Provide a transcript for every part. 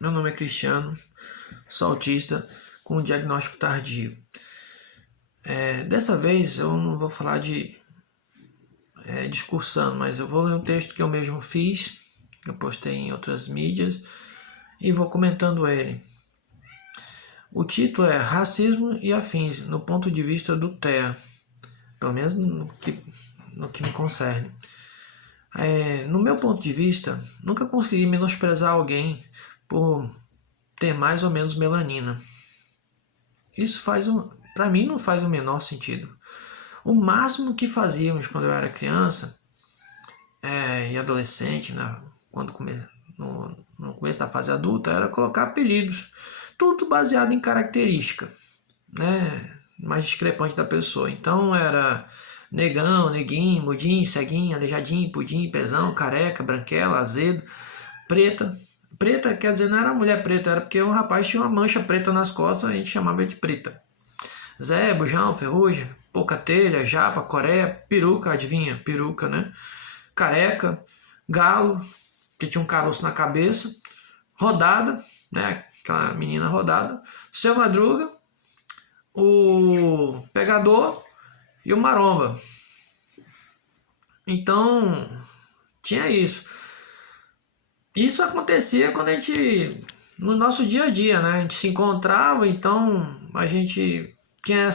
Meu nome é Cristiano, sou autista com diagnóstico tardio. Dessa vez eu não vou falar de discursando, mas eu vou ler um texto que eu mesmo fiz, que eu postei em outras mídias, e vou comentando ele. O título é Racismo e Afins, no ponto de vista do TEA, pelo menos no que me concerne. No meu ponto de vista, nunca consegui menosprezar alguém por ter mais ou menos melanina. Isso para mim não faz o menor sentido. O máximo que fazíamos quando eu era criança e adolescente, né, no começo da fase adulta, era colocar apelidos, tudo baseado em característica, né, mais discrepante da pessoa. Então era negão, neguinho, mudinho, ceguinho, aleijadinho, pudim, pezão, careca, branquela, azedo, preta. Preta quer dizer não era mulher preta, era porque um rapaz tinha uma mancha preta nas costas, a gente chamava de preta. Zé, bujão, ferrugem, pouca telha, japa, coreia, peruca, adivinha? Peruca, né? Careca, galo, que tinha um caroço na cabeça, rodada, né? Aquela menina rodada, seu madruga, o pegador e o maromba. Então, tinha isso. Isso acontecia quando a gente, no nosso dia a dia, né? A gente se encontrava, então a gente tinha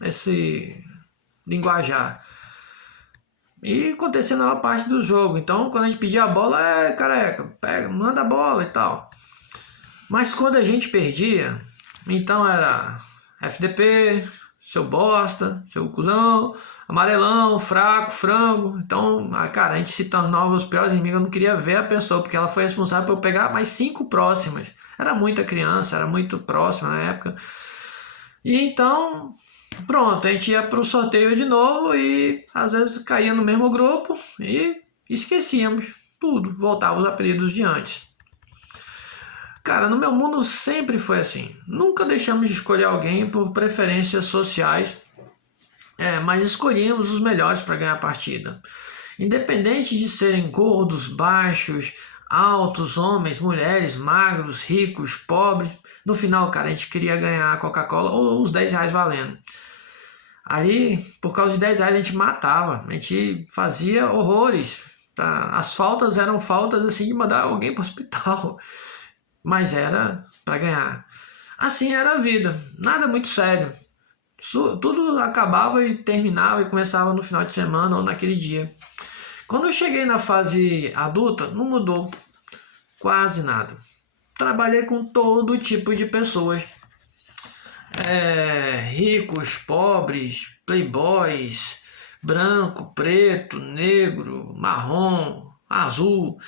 esse linguajar. E acontecia na maior parte do jogo. Então, quando a gente pedia a bola, careca, pega, manda a bola e tal. Mas quando a gente perdia, então era FDP, seu bosta, seu cuzão, amarelão, fraco, frango. Então, cara, a gente se tornava os piores inimigos. Eu não queria ver a pessoa, porque ela foi responsável por eu pegar mais 5 próximas. Era muita criança, era muito próxima na época. E então, pronto, a gente ia pro sorteio de novo e às vezes caía no mesmo grupo e esquecíamos tudo, voltava os apelidos de antes. Cara, no meu mundo sempre foi assim. Nunca deixamos de escolher alguém por preferências sociais, mas escolhíamos os melhores para ganhar a partida. Independente de serem gordos, baixos, altos, homens, mulheres, magros, ricos, pobres, no final, cara, a gente queria ganhar a Coca-Cola ou os 10 reais valendo. Ali, por causa de 10 reais, a gente matava, a gente fazia horrores. Tá? As faltas eram faltas assim de mandar alguém para o hospital, mas era para ganhar. Assim era a vida, nada muito sério. Tudo acabava e terminava e começava no final de semana ou naquele dia. Quando eu cheguei na fase adulta, não mudou quase nada. Trabalhei com todo tipo de pessoas. Ricos, pobres, playboys, branco, preto, negro, marrom, azul,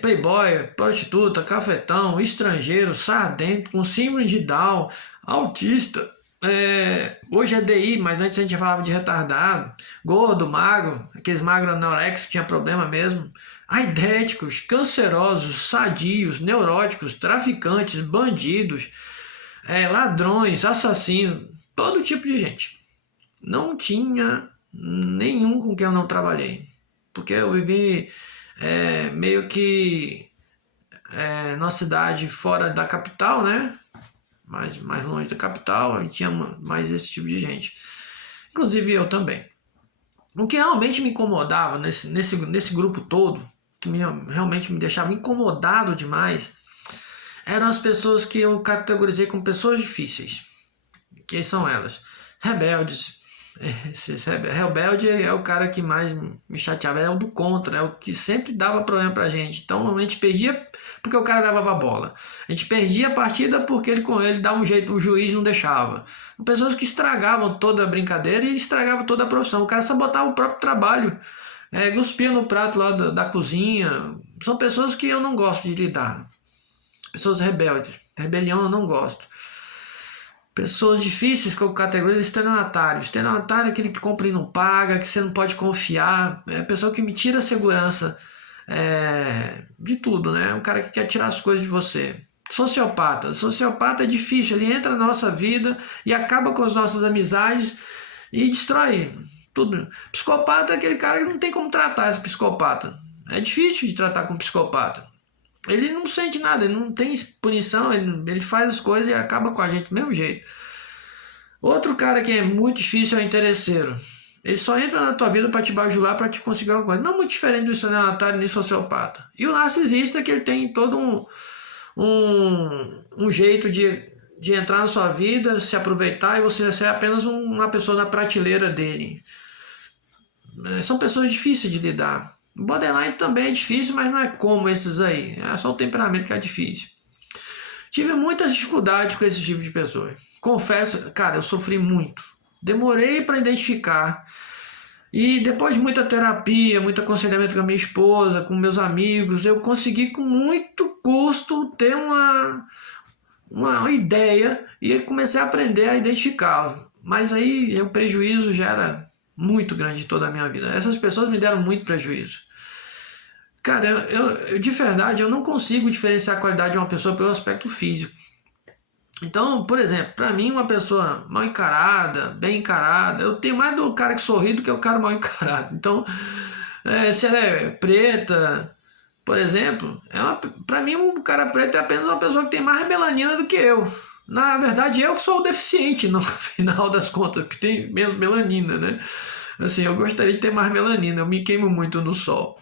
playboy, prostituta, cafetão, estrangeiro, sardento, com síndrome de Down, autista. Hoje é DI, mas antes a gente falava de retardado, gordo, magro, aqueles magros anorexicos que tinha problema mesmo, aidéticos, cancerosos, sadios, neuróticos, traficantes, bandidos, ladrões, assassinos, todo tipo de gente. Não tinha nenhum com quem eu não trabalhei, porque eu vivi meio que numa cidade fora da capital, né? Mais longe da capital, e tinha mais esse tipo de gente. Inclusive eu também. O que realmente me incomodava nesse grupo todo, que realmente me deixava incomodado demais, eram as pessoas que eu categorizei como pessoas difíceis. Quem são elas? Rebeldes. Rebelde é o cara que mais me chateava, é o do contra, é o que sempre dava problema pra gente. Então a gente perdia porque o cara dava a bola. A gente perdia a partida porque ele dava um jeito, o juiz não deixava. Pessoas que estragavam toda a brincadeira e estragavam toda a profissão. O cara sabotava o próprio trabalho, cuspia no prato lá da cozinha. São pessoas que eu não gosto de lidar. Pessoas rebeldes. Rebelião eu não gosto. Pessoas difíceis que eu categorizo estelionatário. Estelionatário é aquele que compra e não paga, que você não pode confiar. É a pessoa que me tira a segurança de tudo, né? Um cara que quer tirar as coisas de você. Sociopata. Sociopata é difícil, ele entra na nossa vida e acaba com as nossas amizades e destrói tudo. Psicopata é aquele cara que não tem como tratar esse psicopata. É difícil de tratar com psicopata. Ele não sente nada, ele não tem punição, ele faz as coisas e acaba com a gente do mesmo jeito. Outro cara que é muito difícil é o interesseiro. Ele só entra na tua vida para te bajular, para te conseguir alguma coisa. Não muito diferente do estelionatário nem sociopata. E o narcisista, que ele tem todo um jeito de entrar na sua vida, se aproveitar e você ser apenas uma pessoa na prateleira dele. São pessoas difíceis de lidar. O borderline também é difícil, mas não é como esses aí. É só o temperamento que é difícil. Tive muitas dificuldades com esse tipo de pessoas. Confesso, cara, eu sofri muito. Demorei para identificar. E depois de muita terapia, muito aconselhamento com a minha esposa, com meus amigos, eu consegui com muito custo ter uma ideia e comecei a aprender a identificá-lo. Mas aí o prejuízo já era muito grande de toda a minha vida. Essas pessoas me deram muito prejuízo. Cara, eu de verdade, eu não consigo diferenciar a qualidade de uma pessoa pelo aspecto físico. Então, por exemplo, para mim uma pessoa mal encarada, bem encarada, eu tenho mais do cara que sorri do que o cara mal encarado. Então, se ela é preta, por exemplo, para mim um cara preto é apenas uma pessoa que tem mais melanina do que eu. Na verdade, eu que sou o deficiente no final das contas, que tem menos melanina, né? Assim, eu gostaria de ter mais melanina, eu me queimo muito no sol.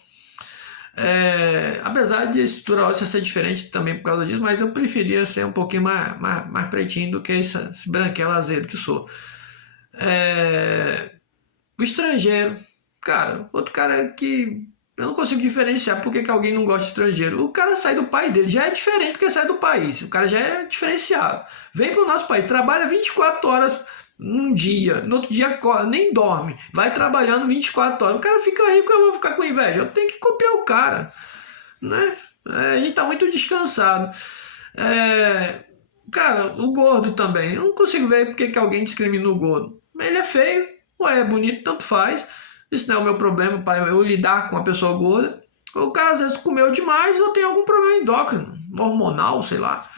Apesar de a estrutura óssea ser diferente também por causa disso, mas eu preferia ser um pouquinho mais pretinho do que esse branquelo azedo que sou. O estrangeiro, cara, outro cara que eu não consigo diferenciar porque que alguém não gosta de estrangeiro. O cara sai do país dele, já é diferente do que sai do país, o cara já é diferenciado. Vem pro nosso país, trabalha 24 horas um dia, no outro dia nem dorme, vai trabalhando 24 horas. O cara fica rico, eu vou ficar com inveja. Eu tenho que copiar o cara, né? A gente tá muito descansado. Cara, o gordo também. Eu não consigo ver porque que alguém discrimina o gordo. Ele é feio, ou é bonito, tanto faz. Isso não é o meu problema para eu lidar com uma pessoa gorda. O cara às vezes comeu demais ou tem algum problema endócrino, hormonal, sei lá.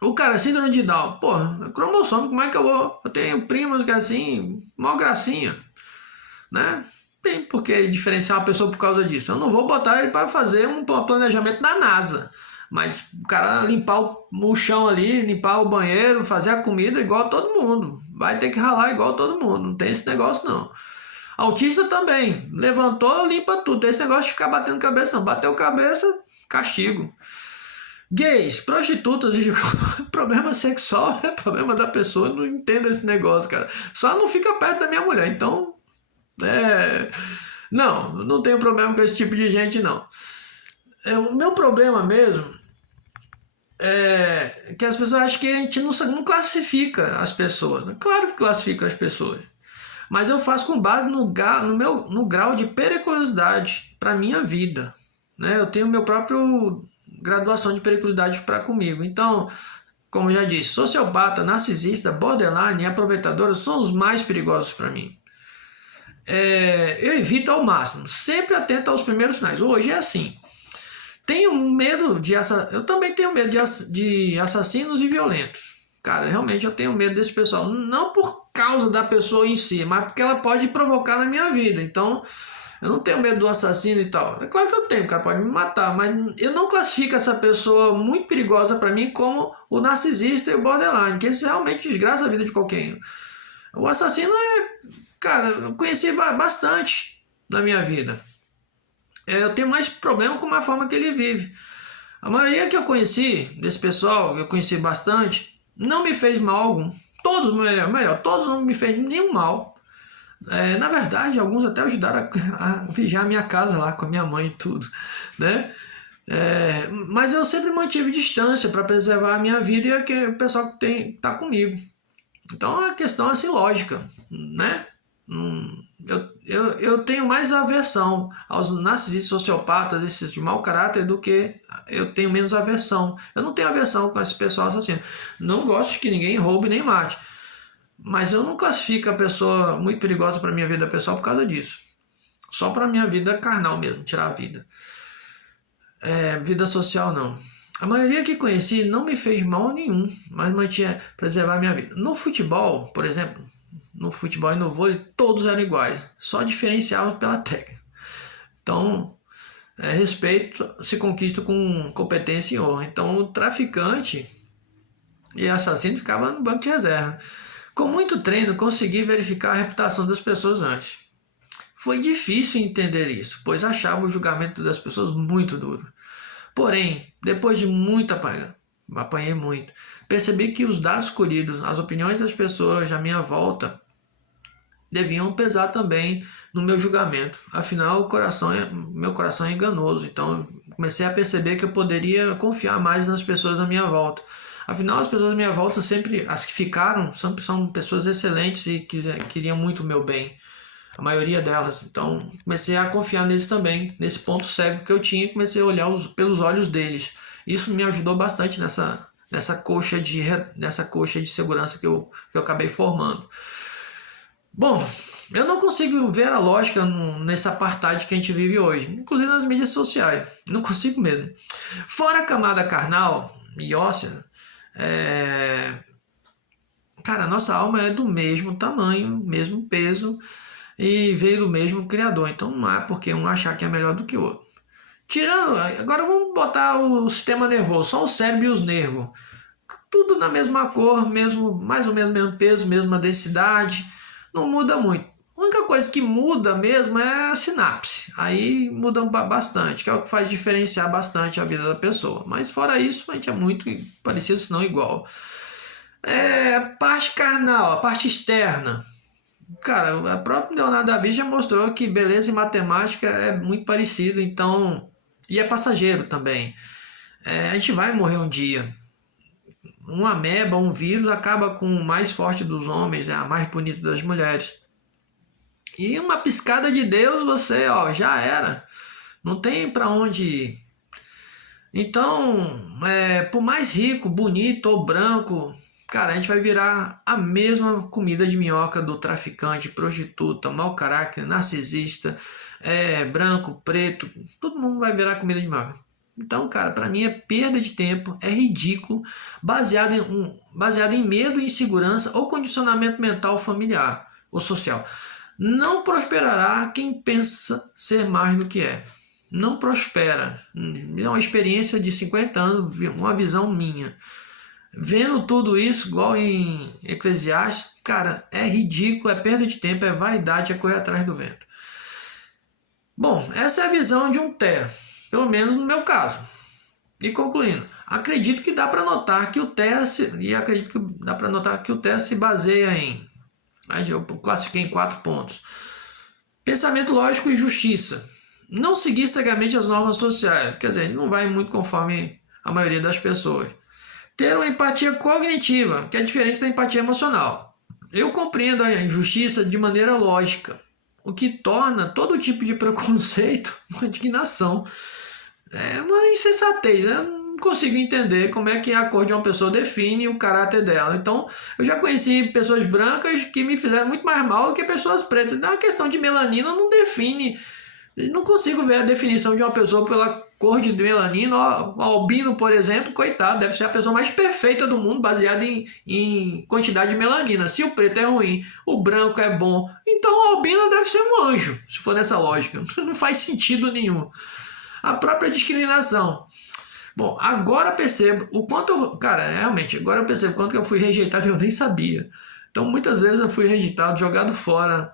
O cara, síndrome de Down, porra, cromossomo, como é que eu vou? Eu tenho primas que é assim, mal gracinha, né? Tem por que diferenciar uma pessoa por causa disso. Eu não vou botar ele para fazer um planejamento da NASA, mas o cara limpar o chão ali, limpar o banheiro, fazer a comida igual todo mundo. Vai ter que ralar igual todo mundo, não tem esse negócio não. Autista também, levantou, limpa tudo, tem esse negócio de ficar batendo cabeça não. Bateu cabeça, castigo. Gays, prostitutas, problema sexual é problema da pessoa, não entendo esse negócio, cara. Só não fica perto da minha mulher, então. Não tenho problema com esse tipo de gente, não. O meu problema mesmo é que as pessoas acham que a gente não classifica as pessoas. Claro que classifica as pessoas. Mas eu faço com base no grau de periculosidade para minha vida. Né? Eu tenho meu próprio graduação de periculosidade para comigo. Então, como já disse, sociopata, narcisista, borderline e aproveitadora são os mais perigosos para mim. Eu evito ao máximo, sempre atento aos primeiros sinais. Hoje é assim. Tenho medo eu também tenho medo de assassinos e violentos. Cara, realmente eu tenho medo desse pessoal. Não por causa da pessoa em si, mas porque ela pode provocar na minha vida. Então, eu não tenho medo do assassino e tal. É claro que eu tenho, o cara pode me matar, mas eu não classifico essa pessoa muito perigosa para mim como o narcisista e o borderline, que esse realmente desgraça a vida de qualquer um. O assassino cara, eu conheci bastante na minha vida. Eu tenho mais problema com a forma que ele vive. A maioria que eu conheci, desse pessoal, que eu conheci bastante, não me fez mal algum. Todos, melhor, todos não me fez nenhum mal. Na verdade, alguns até ajudaram a vigiar a minha casa lá com a minha mãe e tudo, né? Mas eu sempre mantive distância para preservar a minha vida e o pessoal que tá comigo. Então é uma questão assim lógica, né? Eu tenho mais aversão aos narcisistas, sociopatas, esses de mau caráter, do que eu tenho menos aversão. Eu não tenho aversão com esse pessoal assassino. Não gosto que ninguém roube nem mate. Mas eu não classifico a pessoa muito perigosa para minha vida pessoal por causa disso. Só para minha vida carnal mesmo, tirar a vida. Vida social não. A maioria que conheci não me fez mal nenhum, mas mantinha preservar a minha vida. No futebol, por exemplo, no futebol e no vôlei, todos eram iguais. Só diferenciavam pela técnica. Então, respeito se conquista com competência e honra. Então o traficante e assassino ficava no banco de reserva. Com muito treino, consegui verificar a reputação das pessoas antes. Foi difícil entender isso, pois achava o julgamento das pessoas muito duro. Porém, depois de muito apanhei muito, percebi que os dados colhidos, as opiniões das pessoas à minha volta, deviam pesar também no meu julgamento. Afinal, meu coração é enganoso, então comecei a perceber que eu poderia confiar mais nas pessoas à minha volta. Afinal, as pessoas à minha volta, sempre as que ficaram, são pessoas excelentes e queriam muito o meu bem. A maioria delas. Então, comecei a confiar neles também, nesse ponto cego que eu tinha, e comecei a olhar pelos olhos deles. Isso me ajudou bastante nessa coxa de segurança que eu acabei formando. Bom, eu não consigo ver a lógica nesse apartheid que a gente vive hoje, inclusive nas mídias sociais. Não consigo mesmo. Fora a camada carnal e óssea, cara, a nossa alma é do mesmo tamanho, mesmo peso, e veio do mesmo criador. Então não há porque um achar que é melhor do que o outro. Agora vamos botar o sistema nervoso, só o cérebro e os nervos. Tudo na mesma cor, mais ou menos mesmo peso, mesma densidade, não muda muito. A única coisa que muda mesmo é a sinapse. Aí muda bastante, que é o que faz diferenciar bastante a vida da pessoa. Mas fora isso, a gente é muito parecido, se não igual. A parte carnal, a parte externa. Cara, a própria Leonardo da Vinci já mostrou que beleza e matemática é muito parecido, então, e é passageiro também. A gente vai morrer um dia. Uma ameba, um vírus acaba com o mais forte dos homens, né, a mais bonita das mulheres. E uma piscada de Deus, você, já era. Não tem para onde ir. Então, por mais rico, bonito ou branco, cara, a gente vai virar a mesma comida de minhoca do traficante, prostituta, mau caráter, narcisista, branco, preto, todo mundo vai virar comida de minhoca. Então, cara, para mim é perda de tempo, é ridículo, baseado em medo, insegurança ou condicionamento mental familiar ou social. Não prosperará quem pensa ser mais do que é. Não prospera. É uma experiência de 50 anos, uma visão minha. Vendo tudo isso, igual em Eclesiastes, cara, é ridículo, é perda de tempo, é vaidade, é correr atrás do vento. Bom, essa é a visão de um TEA, pelo menos no meu caso. E concluindo, acredito que dá para notar que o TEA se baseia em, eu classifiquei em 4 pontos. Pensamento lógico e justiça. Não seguir cegamente as normas sociais, quer dizer, não vai muito conforme a maioria das pessoas. Ter uma empatia cognitiva, que é diferente da empatia emocional. Eu compreendo a injustiça de maneira lógica, o que torna todo tipo de preconceito uma indignação. É uma insensatez, né? Eu não consigo entender como é que a cor de uma pessoa define o caráter dela. Então, eu já conheci pessoas brancas que me fizeram muito mais mal do que pessoas pretas. Então, a questão de melanina não define. Não consigo ver a definição de uma pessoa pela cor de melanina. O albino, por exemplo, coitado, deve ser a pessoa mais perfeita do mundo, baseada em quantidade de melanina. Se o preto é ruim, o branco é bom, então o albino deve ser um anjo, se for nessa lógica. Não faz sentido nenhum. A própria discriminação. Bom, agora percebo o quanto agora eu percebo o quanto que eu fui rejeitado e eu nem sabia. Então, muitas vezes eu fui rejeitado, jogado fora,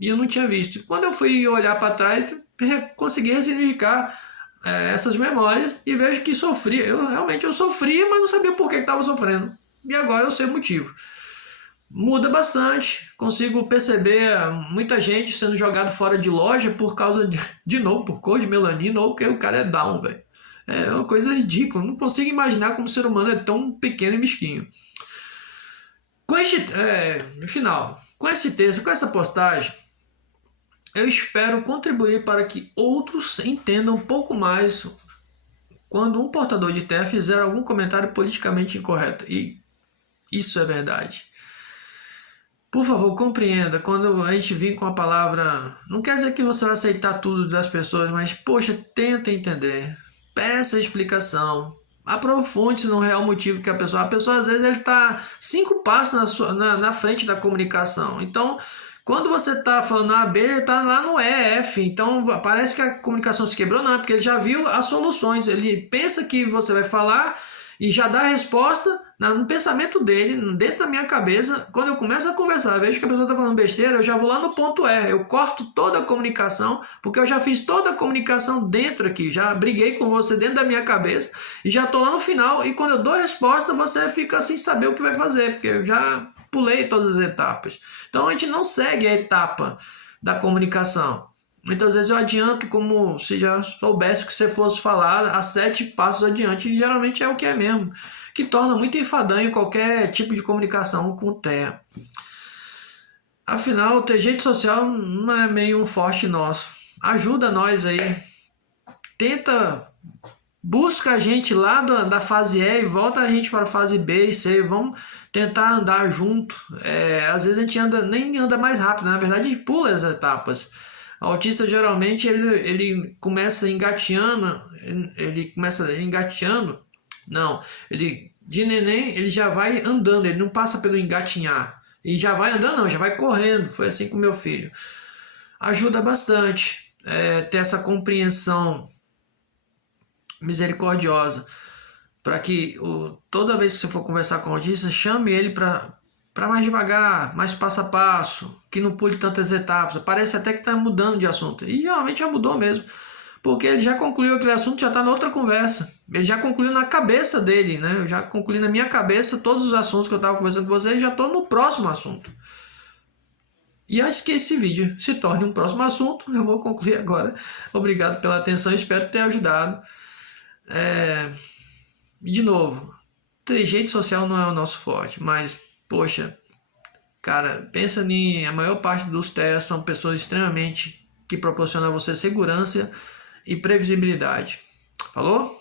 e eu não tinha visto. Quando eu fui olhar para trás, consegui ressignificar essas memórias e vejo que sofria. Eu sofria, mas não sabia por que estava sofrendo. E agora eu sei o motivo. Muda bastante, consigo perceber muita gente sendo jogado fora de loja por causa de novo, por cor de melanina ou porque o cara é down, velho. É uma coisa ridícula, não consigo imaginar como o ser humano é tão pequeno e mesquinho. No final, com esse texto, com essa postagem, eu espero contribuir para que outros entendam um pouco mais quando um portador de TEA fizer algum comentário politicamente incorreto. E isso é verdade. Por favor, compreenda, quando a gente vir com a palavra, não quer dizer que você vai aceitar tudo das pessoas, mas, poxa, tenta entender, peça explicação, aprofunde-se no real motivo que a pessoa às vezes, ele está 5 passos na frente da comunicação. Então, Quando você está falando A, B, ele está lá no E, F. Então parece que a comunicação se quebrou, não, porque ele já viu as soluções. Ele pensa que você vai falar e já dá a resposta no pensamento dele, dentro da minha cabeça. Quando eu começo a conversar, eu vejo que a pessoa está falando besteira, eu já vou lá no ponto E. Eu corto toda a comunicação, porque eu já fiz toda a comunicação dentro aqui. Já briguei com você dentro da minha cabeça e já estou lá no final. E quando eu dou a resposta, você fica sem saber o que vai fazer, porque eu já pulei todas as etapas. Então a gente não segue a etapa da comunicação. Muitas vezes eu adianto como se já soubesse que você fosse falar a 7 passos adiante, e geralmente é o que é mesmo, que torna muito enfadonho qualquer tipo de comunicação com o TEA. Afinal, ter jeito social não é meio um forte nosso. Ajuda nós aí. Busca a gente lá da fase E e volta a gente para a fase B e C. Vamos tentar andar junto. Às vezes a gente nem anda mais rápido, na verdade a gente pula as etapas. O autista geralmente ele começa engateando, não, ele de neném ele já vai andando, ele não passa pelo engatinhar, e já vai andando não, já vai correndo, foi assim com meu filho. Ajuda bastante ter essa compreensão misericordiosa, para que toda vez que você for conversar com o autista, chame ele para mais devagar, mais passo a passo, que não pule tantas etapas. Parece até que está mudando de assunto. E realmente já mudou mesmo. Porque ele já concluiu aquele assunto, já está na outra conversa. Ele já concluiu na cabeça dele, né? Eu já concluí na minha cabeça todos os assuntos que eu estava conversando com você e já estou no próximo assunto. E acho que esse vídeo se torne um próximo assunto. Eu vou concluir agora. Obrigado pela atenção, espero ter ajudado. De novo, trejeito social não é o nosso forte, mas poxa, cara, pensa a maior parte dos TEAs são pessoas extremamente que proporcionam a você segurança e previsibilidade. Falou?